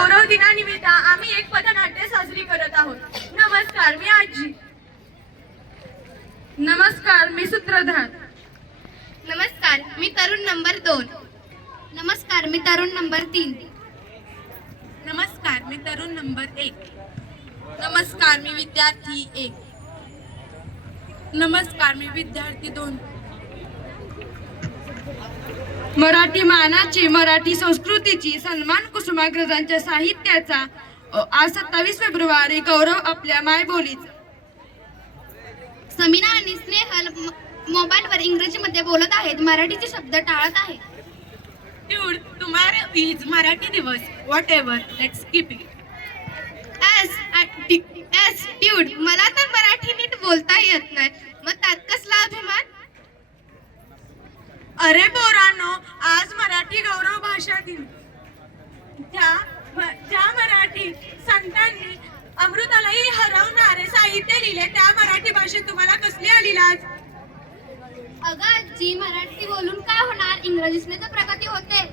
गौरव दिनानिमित्त आम्ही एक पथनाट्य साजरी करत आहोत. नमस्कार, मी आजी. नमस्कार, मी सूत्रधार. नमस्कार, मी तरुण नंबर 2. नमस्कार, मी तरुण नंबर 3. नमस्कार, मी तरुण नंबर 1. नमस्कार, मी विद्यार्थी 1. नमस्कार, मी विद्यार्थी 2. मराठी मानाची, मराठी संस्कृतीची, सन्मान कुसुमाग्रजांच्या साहित्याचा आज 27 फेब्रुवारी गौरव आपल्या मायबोलीचा. समीना आणि स्नेहल मोबाईलवर इंग्रजीमध्ये बोलत आहेत, मराठीचे शब्द टाळत आहेत. Dude, tomorrow is मराठी दिवस. Whatever, let's keep it. Dude, मला तर मराठी नीट बोलता येत नाही, मग त्यात कसला अभिमान? अरे पोरांनो, आज मराठी गौरव भाषा दिन. ज्या मराठी संतांनी अमृतालाही हरवणारे साहित्य लिहिले त्या मराठी भाषेत तुम्हाला कसली आली लाज? अगं आजी, मराठी बोलून काय होणार, इंग्रजीने तर प्रगती होते.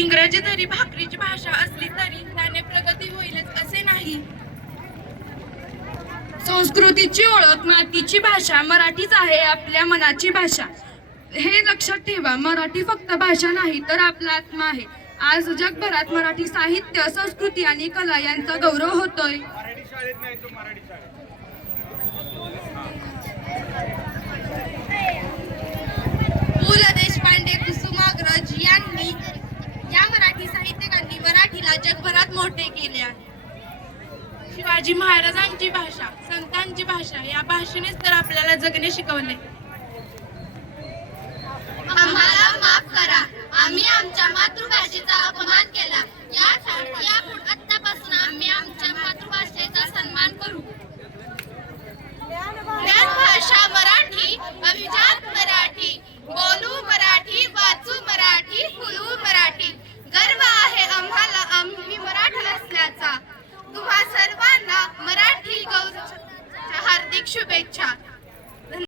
इंग्रजी जरी भाकरीची भाषा असली तरी त्याने प्रगती होईलच असे नाही. संस्कृतीची ओळख, मातीची भाषा मराठीच आहे, आपल्या मनाची भाषा. हे लक्षात ठेवा, मराठी फक्त भाषा नाही तर आपला आत्मा आहे. आज जगभरात मराठी साहित्य, संस्कृती आणि कला यांचा गौरव होतोय. पु ल देशपांडे, कुसुमाग्रज यांनी या मराठी साहित्यिकांनी मराठीला जगभरात मोठे केले आहे. शिवाजी महाराजांची भाषा, संतांची भाषा या भाषेनेच तर आपल्याला जगणे शिकवले. आम्हाला माफ करा, आम्ही आमच्या मातृभाषेचा अपमान केला.